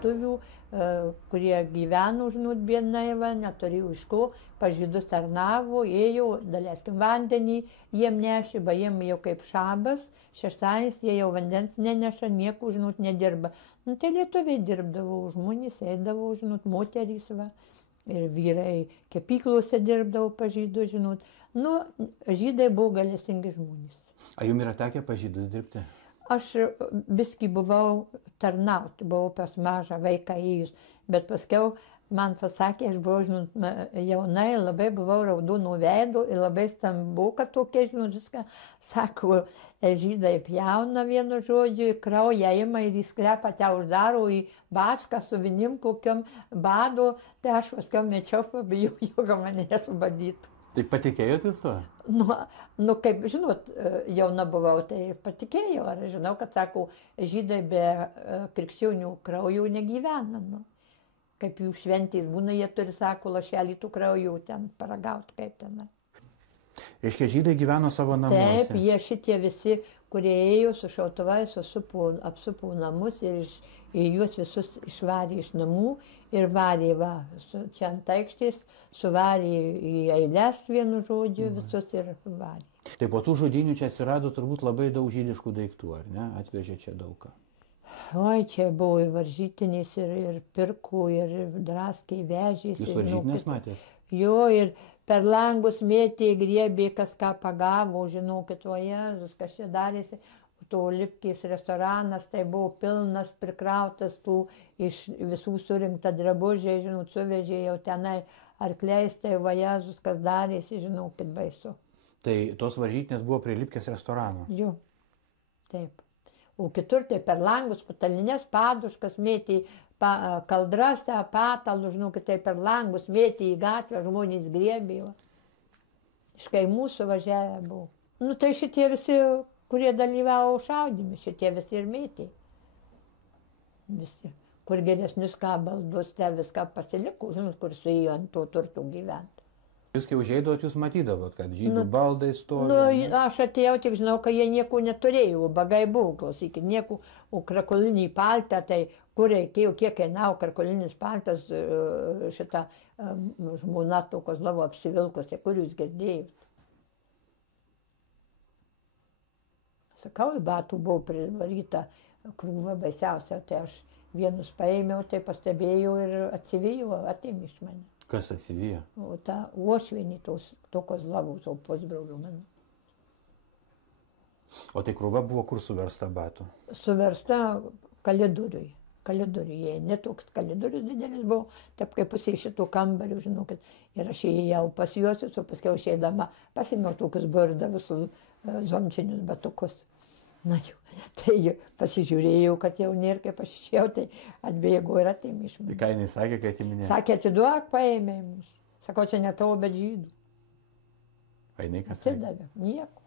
lietuvių, kurie gyveno, žinot, biednai, neturėjo iš ko, pas žydus tarnavo, ėjo, daleiskim, vandenį, jiem nešė, jiem jau kaip šabas, šeštadienis, jie jau vandens neneša, nieko, žinot, nedirba. Nu, tai lietuviai dirbdavo, žmonės eidavo, žinot, moterys, ir vyrai kepyklose dirbdavo pas žydus, žinot. Nu, žydai buvo galestingi žmonės. A jums yra tekę pas žydus dirbti? Aš biskį buvau tarnauti, buvau pas mažą vaiką įėjus, bet paskiau man pasakė, aš buvau, žinot, jaunai, labai buvau raudonų veidų ir labai stambuka tokia, žinot, viską, sako, žydai pjauna vienu žodžiu, kraują ima ir į sklepą te uždaro į bačką su vinim kokiam badu, tai aš paskiau mečiau, pabijau, kad mane nesubadytų. Tai patikėjot jūs to? Nu, kaip, žinot, jauna buvau, tai patikėjau, ar žinau, kad, sako, žydai be krikščionių kraujų negyvena, nu. Kaip jų šventės būna, jie turi, sako, lašelį tų kraujų ten paragauti, kaip ten. Reiškia, žydai gyveno savo namuose? Taip, jie šitie visi, kurie ėjo su šautuvais, apsupų namus ir juos visus išvarė iš namų ir varė, čia ant aikštės, suvarė į eilės vienu žodžiu visus ir varė. Tai po tų žudynių čia atsirado turbūt labai daug žydiškų daiktų, ar ne? Atvežė čia daug ką. Oi, čia buvo ir varžytinės, ir pirkų, ir draskiai vežės. Jūs varžytinės matėte? Jo, ir per langus mėtė, griebė, kas ką pagavo, žinokit, o Jėzus, kas čia darėsi. To Lipkės restoranas, tai buvo pilnas, prikrautas tų iš visų surinkta drabužiai, žinot, suvežė jau tenai arkliais, tai va Jėzus, kas darėsi, žinokit, baisu. Tai tos varžytinės buvo prie Lipkės restorano? Jo, taip. O kitur tai per langus, patalinės paduškas, mėtė kaldras, patalų, žinokit, tai per langus, mėtė į gatvę, žmonės griebė. Iš kaimų suvažiavę buvo. Nu tai šitie visi, kurie dalyvavo šaudyme, šitie visi ir mėtė. Visi. Kur geresnius kabaldus, te viską pasiliko, žinot, kur suėjo ant to turtų gyventi. Jūs kai užeidavot, jūs matydavot, kad žydų baldai stovi? Nu, aš atėjau, tik žinau, kad jie nieko neturėjo, bagai buvo, klausykit, nieko, o krakolinį paltą, tai kur reikėjo, kiek kainavo krakolinis paltas, šitą žmona to Kozlovo apsivilkos, tai kur jūs girdėjot? Sakau, į batų buvo privaryta krūva baisiausia, tai aš vienus paėmiau, tai pastebėjau ir atsivijau, atėmė iš mane. Kas atsivijo? O ta uošvienį to Kozlovos, o pusbrolių mano. O tai krūva buvo kur suversta batų? Suversta kalidoriui. Kalidoriui, netoks kalidorius didelis buvo, taip kaip pusė šitų kambarių, žinokit. Ir aš įėjau pas juos, o paskiau išeidama pasimiau tokius burdavus zomčinius batukus. Na jau, tai pasižiūrėjau, kad jau nėra, kaip aš išėjau, tai atbėgo ir atėmė iš manęs. Ką jinai sakė, kai atiminė? Sakė, atiduok, paėmė mus. Sakau, čia ne tavo, bet žydų. A jinai kas sakė? Atidavė, nieko.